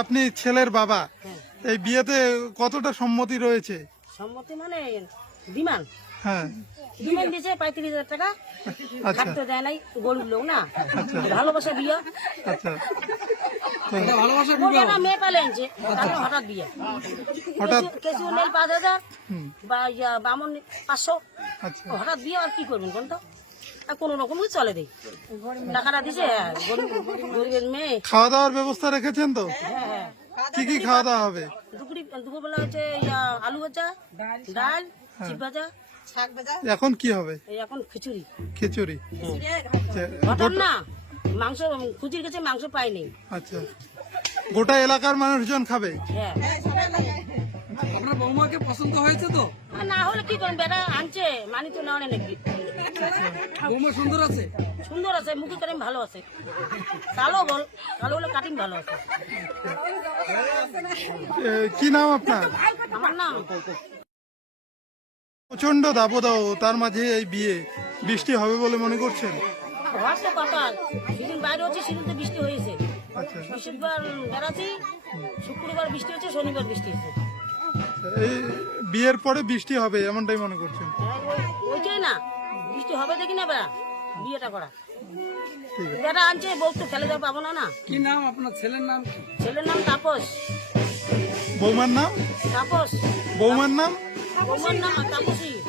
আপনি ছেলের বাবা। এই বিয়েতে কতটা সম্মতি রয়েছে? সম্মতি মানে বিমান হ্যাঁ। বিমান দিয়েছে পঁয়ত্রিশ হাজার টাকা। আচ্ছা। থাকতে দেয় নাই গরিব লোক না। ভালোবাসা বিয়ে। আচ্ছা। মেয়ে পালে আনছে হঠাৎ বিয়ে। হঠাৎ কেসি নেই পাঁচ হাজার বা ইয়া বামন পাঁচশো। আচ্ছা। হঠাৎ বিয়ে আর কি করবেন কোন তো? আর কোনো রকমই চলে দেই। টাকাটা দিছে হ্যাঁ, গরিবের মেয়ে। খাওয়া দাওয়ার ব্যবস্থা রেখেছেন তো? হ্যাঁ হ্যাঁ কি কি খাওয়া দাওয়া হবে? দুপুরি দুপুরবেলা হচ্ছে আলু ভাজা ডাল চিপ ভাজা এখন কি হবে? এই এখন খিচুড়ি। খিচুড়ি। আচ্ছা, না মাংস খুচির কাছে মাংস পাইনি আচ্ছা। গোটা এলাকার মানুষজন খাবে? হ্যাঁ। বৌমাকে পছন্দ হয়েছে তো? না হলে কি করেন বেটা আনছে মানি তো নেওয়া নাকি? বৌমা সুন্দর আছে? সুন্দর আছে মুখি কাটিং ভালো আছে। কালো বল কালো হলে কাটিং ভালো আছে। এ, কি নাম আপনার? আমার নাম। প্রচণ্ড দাবদাহ তার মাঝে এই বিয়ে। বৃষ্টি হবে বলে মনে করছেন? সেদিন বাইরে হচ্ছে সেদিন তো বৃষ্টি হয়েছে। আচ্ছা। বৃহস্পতিবার বেড়াচ্ছি শুক্রবার বৃষ্টি হচ্ছে শনিবার বৃষ্টি হচ্ছে এই বিয়ের পরে বৃষ্টি হবে এমনটাই মনে করছেন? ওই- ওইটাই না বৃষ্টি হবে দেখি না বেড়া বিয়েটা করা। ঠিক বেটা আনছে বউ তো ফেলে দেওয়া পাবো না না। কি নাম আপনার ছেলের নাম ছেলের নাম তাপস। বৌমার নাম? তাপস। বৌমার নাম? বৌমার নাম তাপসী।